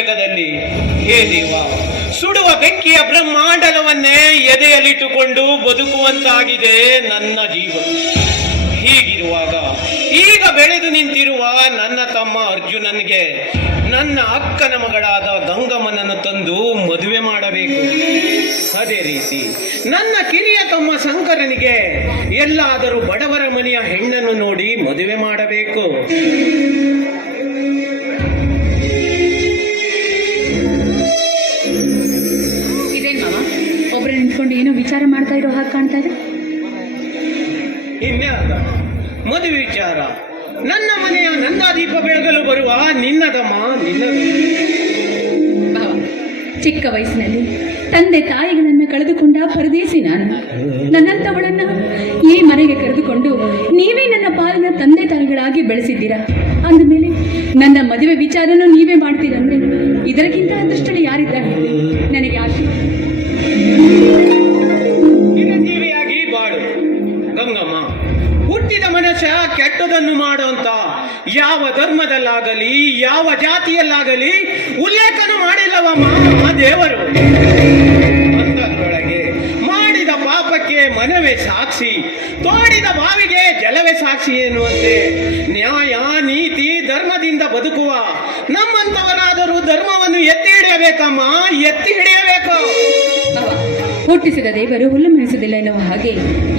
ಜಗದಲ್ಲಿ. ಹೇ ದೇವ, ಸುಡುವ ಬೆಂಕಿಯ ಬ್ರಹ್ಮಾಂಡಲವನ್ನೇ ಎದೆಯಲ್ಲಿಟ್ಟುಕೊಂಡು ಬದುಕುವಂತಾಗಿದೆ ನನ್ನ ಜೀವ. ಹೀಗಿರುವಾಗ ಈಗ ಬೆಳೆದು ನಿಂತಿರುವ ನನ್ನ ತಮ್ಮ ಅರ್ಜುನನ್ಗೆ ನನ್ನ ಅಕ್ಕನ ಮಗಳಾದ ಗಂಗಮ್ಮನನ್ನು ತಂದು ಮದುವೆ ಮಾಡಬೇಕು. ಅದೇ ರೀತಿ ನನ್ನ ಕಿರಿಯ ತಮ್ಮ ಶಂಕರನಿಗೆ ಎಲ್ಲಾದರೂ ಬಡವರ ಮನೆಯ ಹೆಣ್ಣನ್ನು ನೋಡಿ ಮದುವೆ ಮಾಡಬೇಕು. ಇದೇನ್ ಮಾವ, ಒಬ್ಬರು ನಿಂತ್ಕೊಂಡು ಏನೋ ವಿಚಾರ ಮಾಡ್ತಾ ಇರೋ ಹಾಗೆ ಕಾಣ್ತಾ ಇದೆ. ಇನ್ಯಾಕ ಮದುವೆ ವಿಚಾರ? ನನ್ನ ಮನೆಯ ನಂದಾದೀಪ ಬೆಳಗಲು ಬರುವ ನಿನ್ನದಮ್ಮ ನಿನ್ನ ಭಾವ, ಚಿಕ್ಕ ವಯಸ್ಸಿನಲ್ಲಿ ತಂದೆ ತಾಯಿಗಳನ್ನ ಕಳೆದುಕೊಂಡ ಪರದೇಸಿ ನಾನು. ನನ್ನಂಥವಳನ್ನ ಈ ಮನೆಗೆ ಕರೆದುಕೊಂಡು ನೀವೇ ನನ್ನ ಪಾಲಿನ ತಂದೆ ತಾಯಿಗಳಾಗಿ ಬೆಳೆಸಿದ್ದೀರಾ. ಅಂದಮೇಲೆ ನನ್ನ ಮದುವೆ ವಿಚಾರನೂ ನೀವೇ ಮಾಡ್ತೀರಂದ್ರೆ ಇದಕ್ಕಿಂತ ಅದೃಷ್ಟಗಳು ಯಾರಿದ್ದಾರೆ ನನಗೆ ಆಸೆ. ಚಿರಂಜೀವಿಯಾಗಿ ಬಾಳು ಗಂಗಮ್ಮ. ಹುಟ್ಟಿದ ಮನುಷ್ಯ ಕೆಟ್ಟದನ್ನು ಮಾಡುವಂತ ಯಾವ ಧರ್ಮದಲ್ಲಾಗಲಿ ಯಾವ ಜಾತಿಯಲ್ಲಾಗಲಿ ಉಲ್ಲೇಖನ ಮಾಡಿಲ್ಲವಮ್ಮ ಆ ದೇವರು. ಅಂತದ್ರೊಳಗೆ ಮಾಡಿದ ಪಾಪಕ್ಕೆ ಮನವೇ ಸಾಕ್ಷಿ, ತೋಡಿದ ಬಾವಿಗೆ ಜಲವೇ ಸಾಕ್ಷಿ ಎನ್ನುವಂತೆ ನ್ಯಾಯ ನೀತಿ ಧರ್ಮದಿಂದ ಬದುಕುವ ನಮ್ಮಂತವರಾದರೂ ಧರ್ಮವನ್ನು ಎತ್ತಿ ಹಿಡಿಯಬೇಕಮ್ಮ, ಎತ್ತಿ ಹಿಡಿಯಬೇಕು. ಹುಟ್ಟಿಸಿದ ದೇವರು ಹುಲ್ಲು ಮೇಯಿಸುವುದಿಲ್ಲ ಎನ್ನುವ ಹಾಗೆ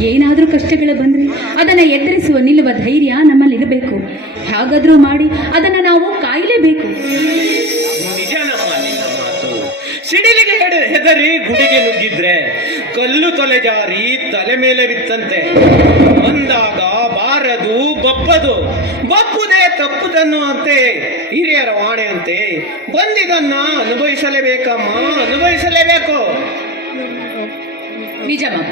ಏನಾದರೂ ಕಷ್ಟಗಳು ಬಂದರೆ ಅದನ್ನು ಎದುರಿಸುವ ನಿಲ್ಲುವ ಧೈರ್ಯ ನಮ್ಮಲ್ಲಿರಬೇಕು. ಹೇಗಾದರೂ ಮಾಡಿ ಅದನ್ನು ನಾವು ಕಾಯಲೇಬೇಕು. ನಿಜನಮ್ಮ ನಿನ್ನ ಮಾತು. ಸಿಡಿಲಿಗೆ ಹೆದರಿ ಗುಡಿಗೆ ನುಗ್ಗಿದ್ರೆ ಕಲ್ಲು ತೊಲೆ ಜಾರಿ ತಲೆ ಮೇಲೆ ಬಿತ್ತಂತೆ. ಬಂದಾಗ ಬಾರದು ಬಪ್ಪದು, ಬಪ್ಪುದೇ ತಪ್ಪುದನ್ನು ಅಂತೆ ಹಿರಿಯರ ವಾಣೆಯಂತೆ ಬಂದಿದನ್ನ ಅನುಭವಿಸಲೇಬೇಕಮ್ಮ, ಅನುಭವಿಸಲೇಬೇಕು. ನಿಜ ಮಾಮ,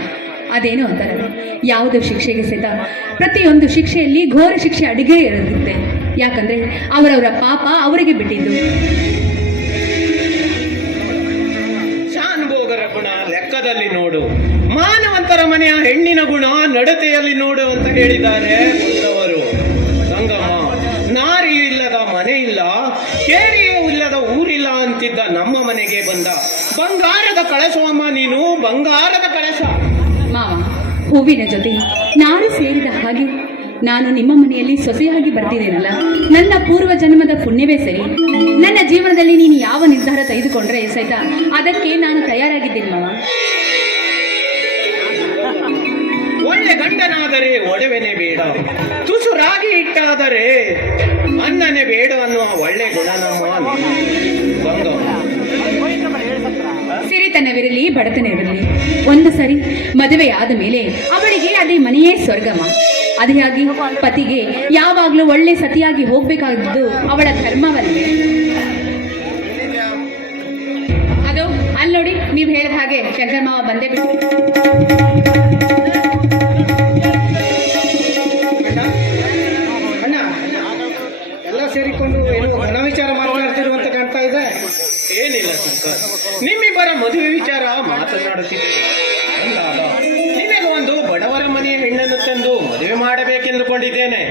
ಅದೇನು ಅಂತಾರಲ್ಲ, ಯಾವುದೋ ಶಿಕ್ಷೆಗೆ ಸಹಿತ ಪ್ರತಿಯೊಂದು ಶಿಕ್ಷೆಯಲ್ಲಿ ಘೋರ ಶಿಕ್ಷೆ ಅಡಿಗೆ ಇರುತ್ತೆ. ಯಾಕಂದ್ರೆ ಅವರವರ ಪಾಪ ಅವರಿಗೆ ಬಿಟ್ಟಿದ್ದು. ಶಾನುಭೋಗರ ಗುಣ ಲೆಕ್ಕದಲ್ಲಿ ನೋಡು, ಮಾನವಂತರ ಮನೆಯ ಹೆಣ್ಣಿನ ಗುಣ ನಡತೆಯಲ್ಲಿ ನೋಡು ಅಂತ ಹೇಳಿದ್ದಾರೆ ಬಂದವರು. ಗಂಗಮ್ಮ, ನಾರಿ ಇಲ್ಲದ ಮನೆ ಇಲ್ಲ, ಕೇರಿಯೂ ಇಲ್ಲದ ಊರಿಲ್ಲ ಅಂತಿದ್ದ ನಮ್ಮ ಮನೆಗೆ ಬಂದ ಬಂಗಾರದ ಕಳಸವಮ್ಮ ನೀನು, ಬಂಗಾರದ ಕಳಸ. ಮಾವ, ಹೂವಿನ ಜೊತೆ ನಾರು ಸೇರಿದ ಹಾಗೆ ನಾನು ನಿಮ್ಮ ಮನೆಯಲ್ಲಿ ಸೊಸೆಯಾಗಿ ಬರ್ತಿದ್ದೇನಲ್ಲ, ನನ್ನ ಪೂರ್ವ ಜನ್ಮದ ಪುಣ್ಯವೇ ಸರಿ. ನನ್ನ ಜೀವನದಲ್ಲಿ ನೀನು ಯಾವ ನಿರ್ಧಾರ ತೆಗೆದುಕೊಂಡ್ರೆ ಸಹಿತ ಅದಕ್ಕೆ ನಾನು ತಯಾರಾಗಿದ್ದೀನಿ ಮಾವ. ಒಳ್ಳೆ ಗಂಡನಾದರೆ ಒಡವೆನೆ ಬೇಡ, ತುಸು ರಾಗಿ ಇಟ್ಟಾದರೆ ಅನ್ನನೇ ಬೇಡ ಅನ್ನುವ ಒಳ್ಳೆ ಗುಣ ನಮ್ಮ ಗಂಗಮ್ಮ. ಸಿರಿತನವಿರಲಿ ಬಡತನವಿರಲಿ, ಒಂದು ಸರಿ ಮದುವೆ ಆದ ಮೇಲೆ ಅವಳಿಗೆ ಅದೇ ಮನೆಯೇ ಸ್ವರ್ಗಮ್ಮ. ಅದೇ ಆಗಿ ಪತಿಗೆ ಯಾವಾಗಲೂ ಒಳ್ಳೆ ಸತಿಯಾಗಿ ಹೋಗ್ಬೇಕಾದ್ದು ಅವಳ ಧರ್ಮವಲ್ಲೇ. ಅದು ಅಲ್ಲಿ ನೋಡಿ, ನೀವು ಹೇಳಿದ ಹಾಗೆ ಶಂಕರ ಮಾವ ಬಂದೇ ಬಿಟ್ಟು. ಅಣ್ಣ, ಎಲ್ಲ ಸೇರಿಕೊಂಡು ಏನೋ ಘನ ವಿಚಾರ ಮಾತನಾಡ್ತಿರುವಂತ ಕಾಣ್ತಾ ಇದೆ. ಏನಿಲ್ಲ ಶಂಕರ್, ನಿಮ್ಮಿಬ್ಬರ ಮದುವೆ ವಿಚಾರ ಮಾತನಾಡುತ್ತಿದ್ದೇವೆ ಅಂದಾಗ ನಿಮಗೆ ಒಂದು ಬಡವರ ಮನೆಯ ಹೆಣ್ಣನ್ನು ತಂದು ಮದುವೆ ಮಾಡಬೇಕೆಂದುಕೊಂಡಿದ್ದೇನೆ.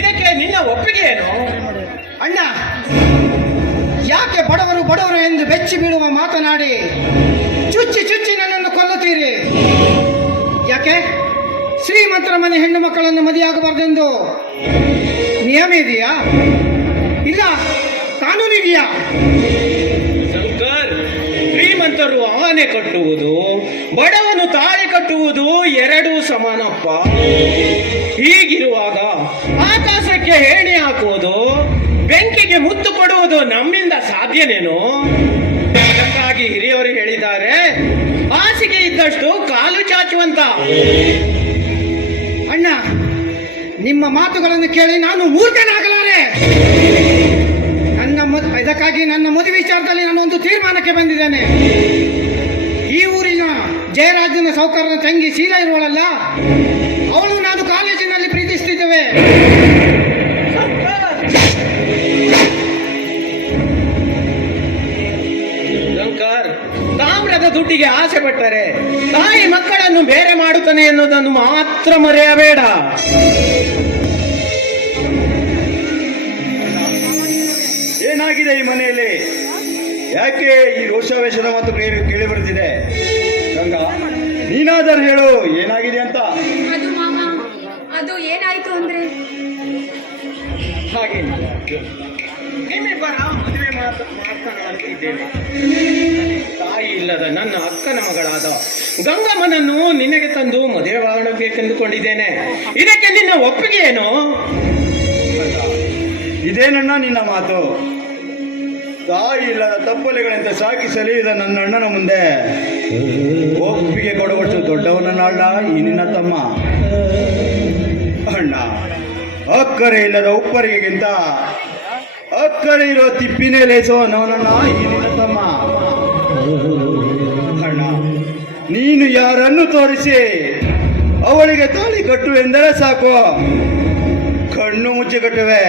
ಇದಕ್ಕೆ ನಿನ್ನ ಒಪ್ಪಿಗೆ ಏನು? ಅಣ್ಣ, ಯಾಕೆ ಬಡವರು ಬಡವರು ಎಂದು ಬೆಚ್ಚಿ ಬೀಳುವ ಮಾತನಾಡಿ ಚುಚ್ಚಿ ಚುಚ್ಚಿ ನನ್ನನ್ನು ಕೊಲ್ಲುತ್ತೀರಿ? ಯಾಕೆ ಶ್ರೀಮಂತರ ಮನೆ ಹೆಣ್ಣು ಮಕ್ಕಳನ್ನು ಮದುವೆಯಾಗಬಾರ್ದೆಂದು ನಿಯಮ ಇದೆಯಾ? ಇಲ್ಲ ಕಾನೂನಿದೆಯಾ? ಶಂಕರ್, ಶ್ರೀಮಂತರು ಆನೆ ಕಟ್ಟುವುದು, ಬಡವನು ತಾಳಿ ಕಟ್ಟುವುದು ಎರಡೂ ಸಮಾನಪ್ಪ. ಹೀಗಿರುವಾಗ ಆಕಾಶಕ್ಕೆ ಏಣಿ ಹಾಕುವುದು, ಬೆಂಕಿಗೆ ಮುತ್ತು ಕೊಡುವುದು ನಮ್ಮಿಂದ ಸಾಧ್ಯನೇನು? ಅದಕ್ಕಾಗಿ ಹಿರಿಯವರು ಹೇಳಿದ್ದಾರೆ, ಹಾಸಿಗೆ ಇದ್ದಷ್ಟು ಕಾಲು ಚಾಚುವಂತ. ಅಣ್ಣ, ನಿಮ್ಮ ಮಾತುಗಳನ್ನು ಕೇಳಿ ನಾನು ಮೂರ್ಖನಾಗಲಾರೆ. ಇದಕ್ಕಾಗಿ ನನ್ನ ಮದುವೆ ವಿಚಾರದಲ್ಲಿ ನಾನು ಒಂದು ತೀರ್ಮಾನಕ್ಕೆ ಬಂದಿದ್ದೇನೆ. ಈ ಊರಿನ ಜಯರಾಜನ ಸೌಕರ್ಯದ ತಂಗಿ ಶೀಲ ಇರುವಳಲ್ಲ, ಅವಳು ನಾನು ಕಾಲೇಜಿನಲ್ಲಿ ಪ್ರೀತಿಸುತ್ತಿದ್ದೇವೆ. ಶಂಕರ್, ತಾಮ್ರದ ದುಡ್ಡಿಗೆ ಆಸೆ ಪಟ್ಟರೆ ತಾಯಿ ಮಕ್ಕಳನ್ನು ಬೇರೆ ಮಾಡುತ್ತಾನೆ ಎನ್ನುವುದನ್ನು ಮಾತ್ರ ಮರೆಯಬೇಡ. ಏನಾಗಿದೆ ಈ ಮನೆಯಲ್ಲಿ? ಯಾಕೆ ಈ ರೋಷಾವೇಶದ ಮಾತು ಕೇಳಿ ಬರ್ತಿದೆ? ಗಂಗ, ನೀನಾದರೂ ಹೇಳು, ಏನಾಗಿದೆ ಅಂತ. ಅದು ಮಾಮ, ಅದು ಏನಾಯ್ತು ಅಂದ್ರೆ ಹಾಗೆ ನಿಮ್ಮಿಬ್ಬರ ಮದುವೆ ಮಾತನಾಡುತ್ತಿದ್ದೇನೆ. ತಾಯಿ ಇಲ್ಲದ ನನ್ನ ಅಕ್ಕನ ಮಗಳಾದ ಗಂಗಮ್ಮನನ್ನು ನಿನಗೆ ತಂದು ಮದುವೆ ಮಾಡಬೇಕೆಂದುಕೊಂಡಿದ್ದೇನೆ. ಇದಕ್ಕೆ ನಿನ್ನ ಒಪ್ಪಿಗೆ ಏನು? ಇದೇನಣ್ಣ ನಿನ್ನ ಮಾತು? ತಾಯಿ ಇಲ್ಲದ ತಪ್ಪಲೆಗಳಂತೆ ಸಾಕಿ ಸಲಿಯದ ನನ್ನ ಅಣ್ಣನ ಮುಂದೆ ಒಪ್ಪಿಗೆ ಕೊಡುವಷ್ಟು ದೊಡ್ಡವನನ್ನಾಳ ಈ ನಿನ್ನ ತಮ್ಮ. ಅಣ್ಣ, ಅಕ್ಕರೆ ಇಲ್ಲದ ಉಪ್ಪರಿಗೆಗಿಂತ ಅಕ್ಕರೆ ಇರೋ ತಿಪ್ಪಿನೇ ಲೇಸೋ ಅನ್ನೋನಣ್ಣ ಈ ನಿನ್ನ ತಮ್ಮ. ಅಣ್ಣ, ನೀನು ಯಾರನ್ನು ತೋರಿಸಿ ಅವಳಿಗೆ ತಾಳಿ ಕಟ್ಟು ಎಂದರೆ ಸಾಕು, ಕಣ್ಣು ಮುಚ್ಚಿ ಕಟ್ಟುವೆ,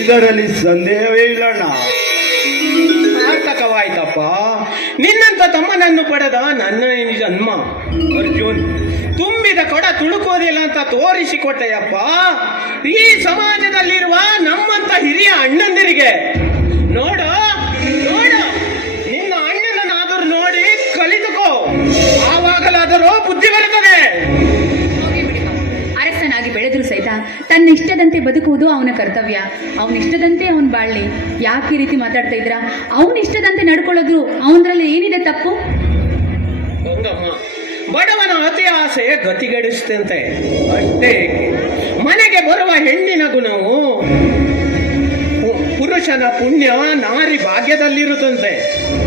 ಇದರಲ್ಲಿ ಸಂದೇಹವೇ ಇಲ್ಲಣ್ಣ. ಸಾರ್ಥಕವಾಯ್ತಪ್ಪ. ನಿನ್ನಂತ ತಮ್ಮನನ್ನು ಪಡೆದ ನನ್ನ ಈ ಜನ್ಮ. ಅರ್ಜುನ್, ತುಂಬಿದ ಕೊಡ ತುಳುಕೋದಿಲ್ಲ ಅಂತ ತೋರಿಸಿಕೊಟ್ಟೆಯಪ್ಪ ಈ ಸಮಾಜದಲ್ಲಿರುವ ನಮ್ಮಂತ ಹಿರಿಯ ಅಣ್ಣಂದಿರಿಗೆ. ನೋಡು ನೋಡು, ನಿನ್ನ ಅಣ್ಣನನ್ನಾದರೂ ನೋಡಿ ಕಲಿತುಕೋ, ಆವಾಗಲಾದರೂ ಬುದ್ಧಿ ಬರುತ್ತದೆ. ಹೋಗಿ ಬಿಡಿ ಮಾಮ. ಅರಸನಾಗಿ ಬೆಳೆದ್ರು ಸಹಿತ ತನ್ನ ಇಷ್ಟದಂತೆ ಬದುಕುವುದು ಅವನ ಕರ್ತವ್ಯ. ಅವನ ಇಷ್ಟದಂತೆ ಅವನು ಬಾಳ್ಲಿ. ಯಾಕೆ ಈ ರೀತಿ ಮಾತಾಡ್ತಾ ಇದ್ರ? ಅವನ ಇಷ್ಟದಂತೆ ನಡ್ಕೊಳ್ಳೋದು ಅವನದ್ರಲ್ಲಿ ಏನಿದೆ ತಪ್ಪು? ಗಂಗಮ್ಮ, ಬಡವನ ಅತಿ ಆಸೆ ಗತಿಗಡಿಸ್ತಂತೆ ಅಷ್ಟೇ. ಮನೆಗೆ ಬರುವ ಹೆಣ್ಣಿನ ಗುಣವು ಪುರುಷನ ಪುಣ್ಯ ನಾರಿ ಭಾಗ್ಯದಲ್ಲಿರುತ್ತಂತೆ.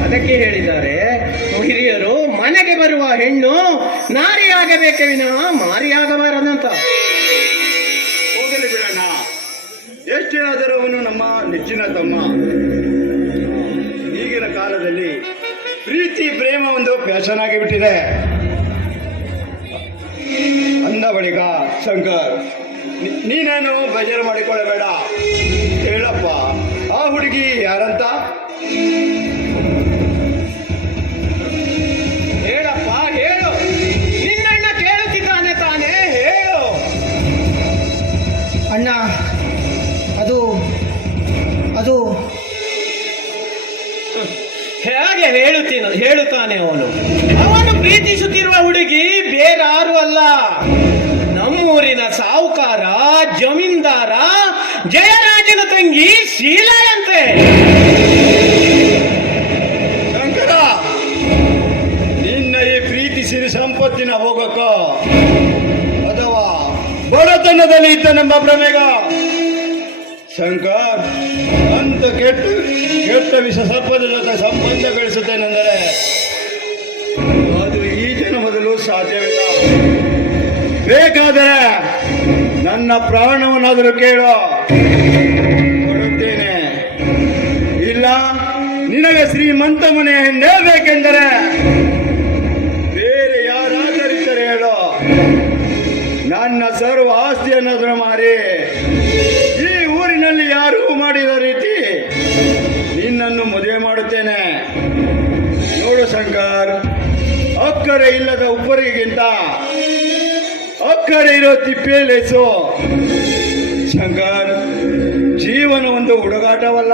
ಅದಕ್ಕೆ ಹೇಳಿದ್ದಾರೆ ಹಿರಿಯರು, ಮನೆಗೆ ಬರುವ ಹೆಣ್ಣು ನಾರಿಯಾಗಬೇಕೇ ವಿನಃ ಮಾರಿಯಾಗಬಾರದಂತ. ಹೋಗಲಿ ಬಿಡಣ್ಣ, ಎಷ್ಟೇ ಆದರೂ ಅವನು ನಮ್ಮ ನೆಚ್ಚಿನ ತಮ್ಮ. ಈಗಿನ ಕಾಲದಲ್ಲಿ ಪ್ರೀತಿ ಪ್ರೇಮ ಒಂದು ಫ್ಯಾಷನ್ ಆಗಿಬಿಟ್ಟಿದೆ. ಅಂದ ಬಳಿಕ ಶಂಕರ್, ನೀನೇನು ಬೇಜಾರು ಮಾಡಿಕೊಳ್ಳಬೇಡ. ಹೇಳಪ್ಪ, ಆ ಹುಡುಗಿ ಯಾರಂತ? ಹೇಳಪ್ಪ, ಹೇಳು. ನಿನ್ನಣ್ಣ ಕೇಳುತ್ತಿದ್ದಾನೆ ತಾನೇ, ಹೇಳು. ಅಣ್ಣ, ಅದು ಅದು ಹೇಗೆ ಹೇಳುತ್ತಾನೆ ಅವನು ಪ್ರೀತಿಸುತ್ತಿರುವ ಹುಡುಗಿ ಬೇರಾರು ಅಲ್ಲ, ನಮ್ಮೂರಿನ ಸಾಹುಕಾರ ಜಮೀನ್ದಾರ ಜಯರಾಜನ ತಂಗಿ ಶೀಲಾಯಂತೆ. ಶಂಕರ, ನಿನ್ನ ಈ ಪ್ರೀತಿ ಸಿರಿ ಸಂಪತ್ತಿನ ಹೋಗಕ್ಕ ಅಥವಾ ಬಡತನದಲ್ಲಿ ಇದ್ದನೆಂಬ ಭ್ರಮೆಗ? ಶಂಕರ್, ಅಂತ ಕೆಟ್ಟ ವಿಷ ಸರ್ಪದ ಜೊತೆ ಸಂಬಂಧ ಬೆಳೆಸುತ್ತೇನೆಂದರೆ ಅದು ಈ ಜನ್ಮದಲ್ಲೂ ಸಾಧ್ಯವಿಲ್ಲ. ಬೇಕಾದರೆ ನನ್ನ ಪ್ರಾಣವನ್ನಾದರೂ ಕೇಳೋ, ಕೊಡುತ್ತೇನೆ. ಇಲ್ಲ, ನಿನಗೆ ಶ್ರೀಮಂತ ಮನೆಯ ಹೆಣ್ಣೇ ಬೇಕೆಂದರೆ ಬೇರೆ ಯಾರಾದರಿದ್ದರೆ ಹೇಳೋ, ನನ್ನ ಸರ್ವ ಆಸ್ತಿಯನ್ನಾದರೂ ಮಾರಿ ಈ ಊರಿನಲ್ಲಿ ಯಾರೂ ಮಾಡಿದ ರೀತಿ ನಿನ್ನನ್ನು ಮದುವೆ ಮಾಡುತ್ತೇನೆ. ನೋಡು ಶಂಕರ್, ಅಕ್ಕರೆ ಇಲ್ಲದ ಉಪ್ಪರಿಗಿಂತ ಅಕ್ಕರೆ ಇರೋ ತಿಪ್ಪೆ ಲೇಸು. ಶಂಕರ್, ಜೀವನ ಒಂದು ಹುಡುಗಾಟವಲ್ಲ.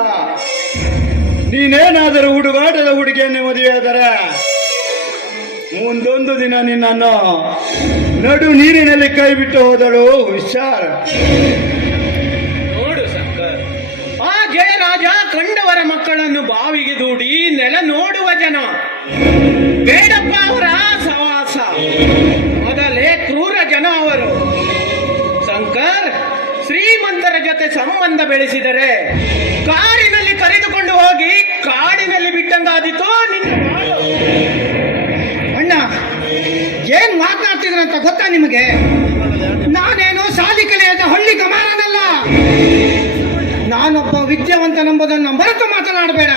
ನೀನೇನಾದರೂ ಹುಡುಗಾಟದ ಹುಡುಗಿಯನ್ನೇ ಮದುವೆಯಾದರೆ ಮುಂದೊಂದು ದಿನ ನಿನ್ನನ್ನು ನಡು ನೀರಿನಲ್ಲಿ ಕೈ ಬಿಟ್ಟು ಹೋದಳು ಹುಷಾರ್. ನೋಡು ಶಂಕರ್, ಆ ಜಯರಾಜ ಕಂಡವರ ಮಕ್ಕಳನ್ನು ಬಾವಿಗೆ ದೂಡಿ ನೆಲ ನೋಡುವ ಜನ. ಬೇಡಪ್ಪ ಅವರ ಸವಾಸ, ಮೊದಲೇ ಕ್ರೂರ ಜನ ಅವರು. ಶಂಕರ್, ಶ್ರೀಮಂತರ ಜೊತೆ ಸಂಬಂಧ ಬೆಳೆಸಿದರೆ ಕಾರಿನಲ್ಲಿ ಕರೆದುಕೊಂಡು ಹೋಗಿ ಕಾಡಿನಲ್ಲಿ ಬಿಟ್ಟಂಗಾದಿತು ನಿನ್ನ ಮಾಡು. ಅಣ್ಣ, ಏನ್ ಮಾತನಾಡ್ತಿದ್ರಂತ ಗೊತ್ತಾ ನಿಮಗೆ? ನಾನೇನು ಶಾಲಿ ಕಲಿಯದ ಹಳ್ಳಿ ಕಮಾರನಲ್ಲ. ನಾನೊಬ್ಬ ವಿದ್ಯಾವಂತನೆಂಬುದನ್ನು ಮರೆತು ಮಾತನಾಡಬೇಡ.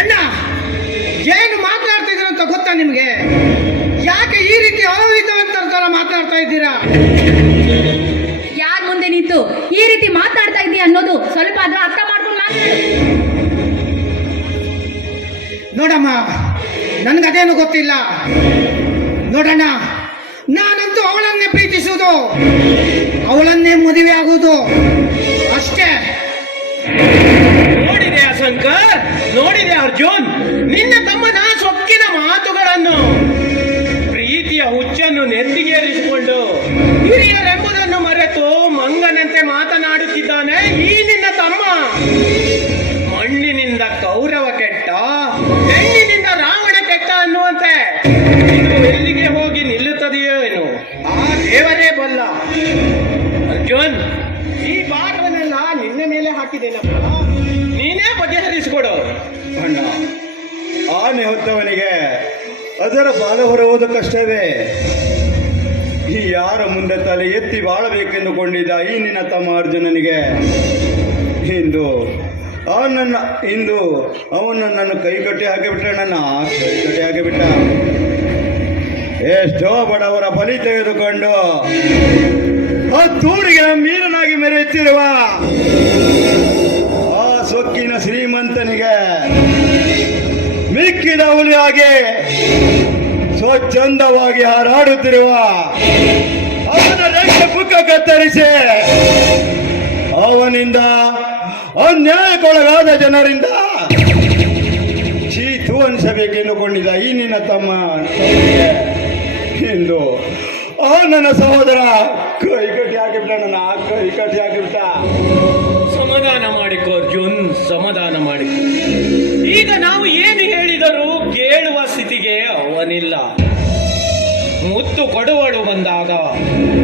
ಅಣ್ಣ, ಏನು ಮಾತನಾಡ್ತಿದ್ರಂತ ಗೊತ್ತಾ ನಿಮಗೆ? ಯಾಕೆ ಈ ರೀತಿ ಅವಿದ್ಯಾವಂತರ ತರ ಮಾತನಾಡ್ತಾ ಇದ್ದೀರಾ? ಯಾರ ಮುಂದೆ ನಿಂತು ಈ ರೀತಿ ಮಾತಾಡ್ತಾ ಇದೀಯ ಅನ್ನೋದು ಸ್ವಲ್ಪ ಆದ್ರೂ ಅರ್ಥ ಮಾಡ್ಕೊಂಡು ಮಾತಾಡು. ನೋಡಮ್ಮ, ನನ್ಗದೇನು ಗೊತ್ತಿಲ್ಲ. ನೋಡಣ್ಣ, ನಾನಂತೂ ಅವಳನ್ನೇ ಪ್ರೀತಿಸುವುದು, ಅವಳನ್ನೇ ಮದುವೆ ಆಗುವುದು ಅಷ್ಟೇ. ನೋಡಿದೆಯಾ ಶಂಕರ್, ನೋಡಿದೆ ಅರ್ಜುನ್, ನಿನ್ನ ತಮ್ಮನ ಸೊಕ್ಕಿನ ಮಾತುಗಳನ್ನು, ಪ್ರೀತಿಯ ಹುಚ್ಚನ್ನು ನೆತ್ತಿಗೇರಿಸಿಕೊಂಡು ಹಿರಿಯರೆಂಬುದನ್ನು ಮರೆತು ಮಂಗನಂತೆ ಮಾತನಾಡುತ್ತಿದ್ದಾನೆ ಈ ನಿನ್ನ ತಮ್ಮ. ಮಣ್ಣಿನಿಂದ ಕೌರವ ಕೆಟ್ಟ, ಹೆಣ್ಣಿನಿಂದ ರಾವಣ ಕೆಟ್ಟ ಅನ್ನುವಂತೆ ಇದು ಎಲ್ಲಿಗೆ ಹೋಗಿ ನಿಲ್ಲುತ್ತದೆಯೋ ಏನು, ಆ ದೇವರೇ ಬಲ್ಲ. ಅರ್ಜುನ್, ಈ ಭಾರವನ್ನೆಲ್ಲ ನಿನ್ನ ಮೇಲೆ ಹಾಕಿದ್ದೇನಪ್ಪ, ನೀನೇ ಬಗೆಹರಿಸಿಕೊಡು. ಅಣ್ಣ, ಆನೆ ಹೊತ್ತವನಿಗೆ ಅದರ ಬಾಲ ಹೊರುವುದು ಕಷ್ಟವೇ. ಈ ಯಾರ ಮುಂದೆ ತಲೆ ಎತ್ತಿ ಬಾಳಬೇಕೆಂದುಕೊಂಡಿದ್ದ ಈ ನಿನ್ನ ತಮ್ಮ ಅರ್ಜುನನಿಗೆ ಇಂದು ಅವನನ್ನು ಕೈಕಟ್ಟಿ ಹಾಕಿಬಿಟ್ಟ. ನನ್ನ ಕೈಕಟ್ಟಿ ಹಾಕಿಬಿಟ್ಟ. ಎಷ್ಟೋ ಬಡವರ ಬಲಿ ತೆಗೆದುಕೊಂಡು ಹತ್ತೂರಿಗೆ ಮೀನನಾಗಿ ಮೆರೆಯುತ್ತಿರುವ ಆ ಸೊಕ್ಕಿನ ಶ್ರೀಮಂತನಿಗೆ ಮಿಕ್ಕಿದ ಹುಲಿಯಾಗಿ ಸ್ವಚ್ಛಂದವಾಗಿ ಹಾರಾಡುತ್ತಿರುವ ಅವನ ರೆಕ್ಕೆ ಪುಕ್ಕ ಕತ್ತರಿಸಿ ಅವನಿಂದ ಅನ್ಯಾಯಕ್ಕೊಳಗಾದ ಜನರಿಂದ ಚೀತು ಅನಿಸಬೇಕೆಂದುಕೊಂಡಿದ್ದ ಈ ನಿನ್ನ ತಮ್ಮ ಇಂದು ನನ್ನ ಸಹೋದರ ಕೈಕಟ್ಟಿ ಹಾಕಿಬಿಟ್ಟ. ನನ್ನ ಕೈಕಟ್ಟಿ ಹಾಕಿಬಿಟ್ಟ. ಸಮಾಧಾನ ಮಾಡಿಕೊ ಅರ್ಜುನ್, ಸಮಾಧಾನ ಮಾಡಿಕೊ. ಈಗ ನಾವು ಏನು ಹೇಳಿದರೂ ಕೇಳುವ ಸ್ಥಿತಿಗೆ ಅವನಿಲ್ಲ. ಮುತ್ತು ಕೊಡುವಳು ಬಂದಾಗ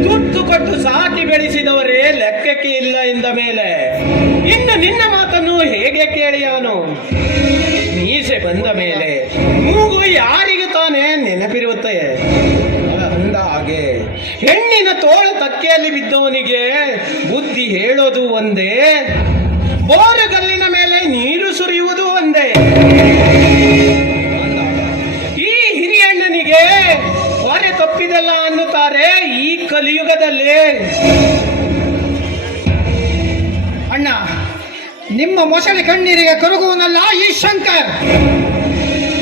ತುತ್ತು ಕೊಟ್ಟು ಸಾಕಿ ಬೆಳೆಸಿದವರೇ ಲೆಕ್ಕಕ್ಕೆ ಇಲ್ಲ ಎಂದ ಮೇಲೆ ಇನ್ನು ನಿನ್ನ ಮಾತನ್ನು ಹೇಗೆ ಕೇಳಿಯವನು? ಮೀಸೆ ಬಂದ ಮೇಲೆ ಮೂಗು ಯಾರಿಗೂ ತಾನೇ ನೆನಪಿರುತ್ತದೆ ಅಂದ ಹಾಗೆ ಹೆಣ್ಣಿನ ತೋಳ ತಕ್ಕೆಯಲ್ಲಿ ಬಿದ್ದವನಿಗೆ ಬುದ್ಧಿ ಹೇಳೋದು ಒಂದೇ, ಬೋರುಗಲ್ಲಿನ ಮೇಲೆ ನೀರು ಸುರಿಯುವುದು ಒಂದೇ. ಈ ಹಿರಿಯಣ್ಣನಿಗೆ ಹೊರೆ ತಪ್ಪಿದಲ್ಲ ಅನ್ನುತ್ತಾರೆ ಈ ಕಲಿಯುಗದಲ್ಲಿ. ಅಣ್ಣ, ನಿಮ್ಮ ಮೊಸಳೆ ಕಣ್ಣೀರಿಗೆ ಕರಗುವನಲ್ಲ ಈ ಶಂಕರ್.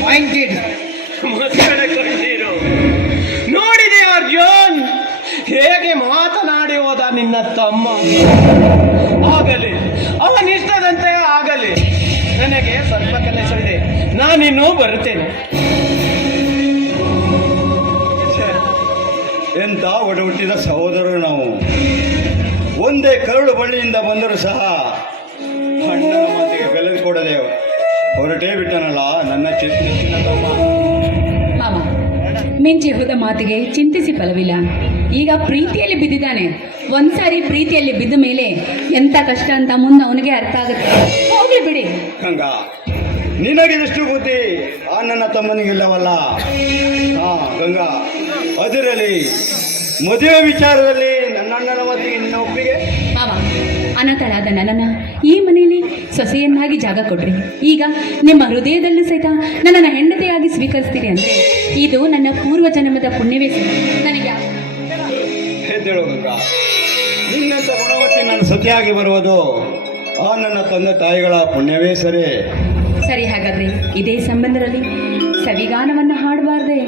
ಮೈಂಡೆಡ್. ಮಕ್ಕಳ ಕಣ್ಣೀರು ನೋಡಿದೆ ಅರ್ಜುನ್, ಹೇಗೆ ಮಾತನಾಡಿ ಹೋದ ನಿನ್ನ ತಮ್ಮ. ಆಗಲಿ, ಅವನಿಷ್ಟದಂತೆ ಆಗಲಿ. ನನಗೆ ಸ್ವಲ್ಪ ಕೆಲಸವಿದೆ, ನಾನಿನ್ನೂ ಬರುತ್ತೇನೆ. ಎಂತ ಒಡ ಹುಟ್ಟಿದ ಸಹೋದರರು ನಾವು. ಒಂದೇ ಕರುಳು ಬಳ್ಳಿಯಿಂದ ಬಂದರೂ ಸಹ ಅಣ್ಣನ ಮಾತಿಗೆ ಬೆಲೆ ಕೊಡದೆ ಹೊರಟೇ ಬಿಟ್ಟನಲ್ಲ ನನ್ನ ಚಿನ್ನ ತಮ್ಮ. ಮಾವ, ಮಿಂಚಿ ಹೋದ ಮಾತಿಗೆ ಚಿಂತಿಸಿ ಫಲವಿಲ್ಲ. ಈಗ ಪ್ರೀತಿಯಲ್ಲಿ ಬಿದ್ದಿದ್ದಾನೆ. ಒಂದ್ಸಾರಿ ಪ್ರೀತಿಯಲ್ಲಿ ಬಿದ್ದ ಮೇಲೆ ಎಂತ ಕಷ್ಟ ಅಂತ ಮುಂದೆ ಅವನಿಗೆ ಅರ್ಥ ಆಗುತ್ತೆ. ಹೋಗ್ಲಿ ಬಿಡಿ. ಹಂಗ ನಿನಗಿದಷ್ಟು ಬುದ್ಧಿ ಆ ನನ್ನ ತಮ್ಮನಿಗಿಲ್ಲವಲ್ಲ. ಗಂಗಾ, ಅದರಲ್ಲಿ ಮದುವೆ ವಿಚಾರದಲ್ಲಿ ನನ್ನ ಅಣ್ಣನ ಮಾತಿಗೆ ನಿನ್ನ ಒಪ್ಪಿಗೆ? ಮಾವ, ಅನಾಥಳಾದ ನನ್ನನ್ನು ಈ ಮನೆಯಲ್ಲಿ ಸೊಸೆಯನ್ನಾಗಿ ಜಾಗ ಕೊಡ್ರಿ. ಈಗ ನಿಮ್ಮ ಹೃದಯದಲ್ಲೂ ಸಹಿತ ನನ್ನನ್ನು ಹೆಂಡತಿಯಾಗಿ ಸ್ವೀಕರಿಸ್ತೀರಿ ಅಂದರೆ ಇದು ನನ್ನ ಪೂರ್ವ ಜನ್ಮದ ಪುಣ್ಯವೇ ಸಹ. ನನಗೆ ಹೆದ್ದೇಳು ಗಂಗಾ, ನಿನ್ನಂತ ಗುಣವತಿ ನನ್ನ ಸತಿಯಾಗಿ ಬರುವುದು ಆ ನನ್ನ ತಂದೆ ತಾಯಿಗಳ ಪುಣ್ಯವೇ ಸರಿ. ಸರಿ, ಹಾಗಾದ್ರೆ ಇದೇ ಸಂಬಂಧದಲ್ಲಿ ಸವಿಗಾನವನ್ನು ಹಾಡಬಾರ್ದೆ?